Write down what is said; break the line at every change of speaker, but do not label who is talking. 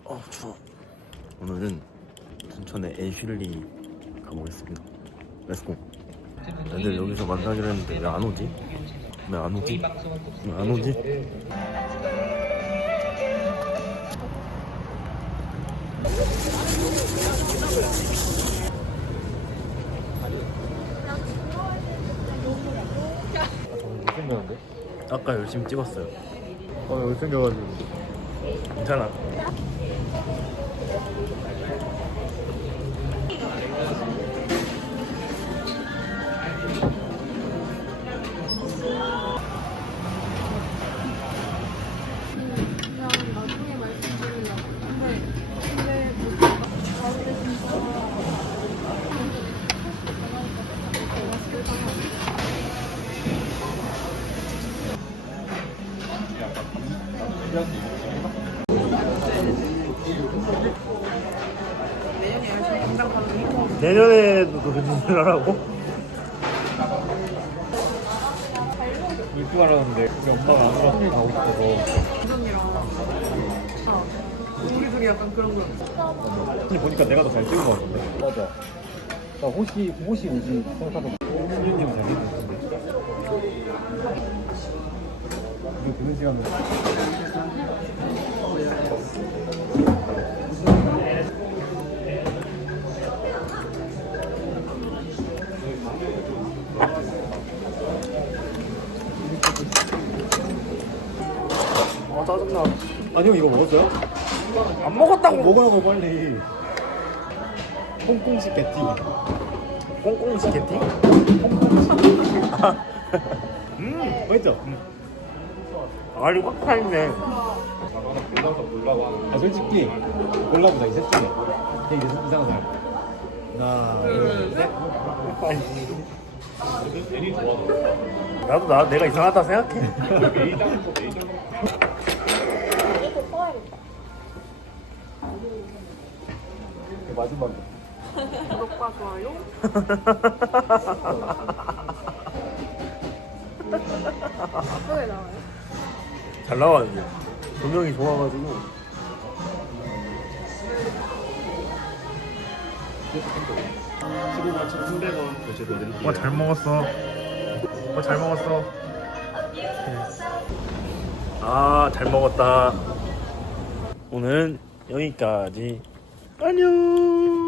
추워. 오늘은 춘천의 애슐리 가보겠습니다. 렛츠고. 애들 여기서 만나기로 했는데 왜 안 오지? 왜 안 오지? 왜 안 오지?
못생겼는데?
아까 열심히 찍었어요.
못생겨가지고.
괜찮아.
나중에 말씀드리려고. 근데
내년에도 노래진을 하라고?
일찍 알았는데 우리 엄마가 안 가서 손이 가고 싶어서.
감정이랑 우리 둘이 약간 그런 거.
근데 보니까 내가 더 잘 찍은 거 같은데. 맞아. 나 호시 오지 생각하고 수윤님 잘 찍은 거 같은데. 이거 드는 시간에.
짜증나.
아니 형 이거 먹었어요?
안 먹었다고.
먹으라고 빨리. 홍콩식 게티.
꽁꽁 스케팅?
맛있죠?
알이 확 파있네.
아 솔직히 골라보자 이 셋 중에. 이게 이상한 사람. 하나 둘 셋.
나도 내가 이상하다 생각해.
마지막에.
구독과 좋아요. 어떻게 나와요?
잘 나왔는데 조명이 좋아가지고. 잘 먹었어. 잘 먹었어. 잘 먹었다. 오늘은 여기까지. 안녕.